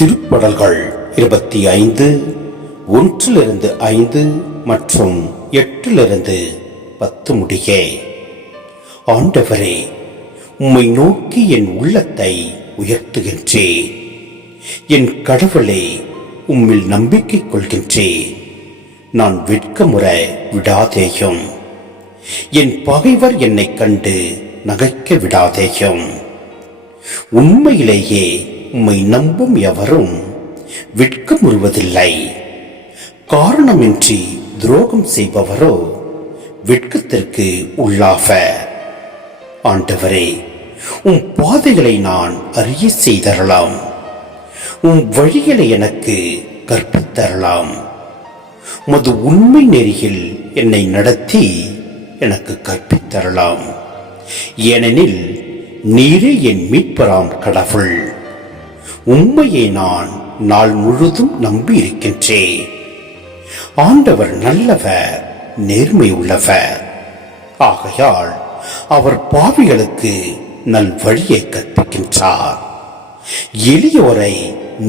திருப்படல்கள் 25 1-5 மற்றும் 8-10 முடிய. ஆண்டவரே, உம்மை நோக்கி என் உள்ளத்தை உயர்த்துகின்றேன். என் கடவுளே, உம்மில் நம்பிக்கை கொள்கின்றேன். நான் வெட்கமுற விடாதேயும். என் பகைவர் என்னை கண்டு நகைக்க விடாதேயும். உண்மையிலேயே உம்மை நம்பும் எவரும் வெட்கமுறுவதில்லை. காரணமின்றி துரோகம் செய்பவரோ வெட்கத்திற்கு உள்ளாவர். ஆண்டவரே, உம் பாதைகளை நான் அறிய செய்தரலாம். உம் வழிகளை எனக்கு கற்பித்தரலாம். உமது உண்மை நெறியில் என்னை நடத்தி எனக்கு கற்பித்தரலாம். ஏனெனில் நீரே என் மீட்பராம் கடவுள். உண்மையை நான் நாள் முழுதும் நம்பி இருக்கின்றேன். ஆண்டவர் நல்லவர், நேர்மை உள்ளவர். ஆகையால் அவர் பாவிகளுக்கு நல் வழியை கற்பிக்கின்றார். எளியோரை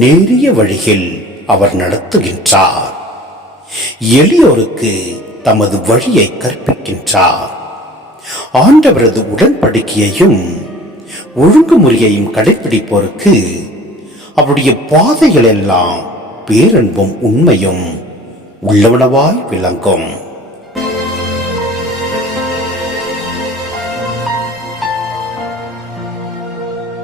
நேரிய வழியில் அவர் நடத்துகின்றார். எளியோருக்கு தமது வழியை கற்பிக்கின்றார். ஆண்டவரது உடன்படிக்கையையும் ஒழுங்குமுறையையும் கடைபிடிப்போருக்கு அவருடைய பாதைகள் எல்லாம் பேரன்பும் உண்மையும் உள்ளவனவாய் விளங்கும்.